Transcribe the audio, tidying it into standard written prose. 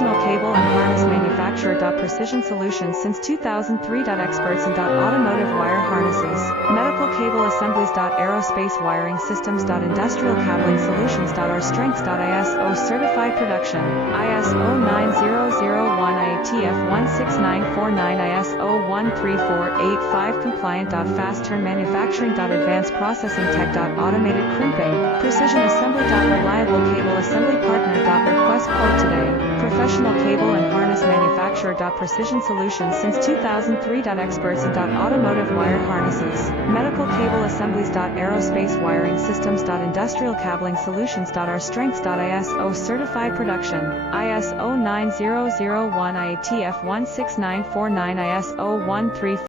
Professional cable and harness manufacturer. Precision solutions since 2003. Experts in automotive wire harnesses, medical cable assemblies. Aerospace wiring systems. Industrial cabling solutions. Our strengths. ISO certified production, ISO 9001 IATF 16949 ISO 13485 compliant. Fast turn manufacturing. Advanced processing tech. Automated crimping, precision assembly. Reliable cable assembly partner. Request quote today. Professional cable and harness manufacturer. Precision solutions since 2003. Experts in automotive wire harnesses, medical cable assemblies. Aerospace wiring systems. Industrial cabling solutions. Our strengths. ISO certified production, ISO 9001 IATF 16949 ISO 13485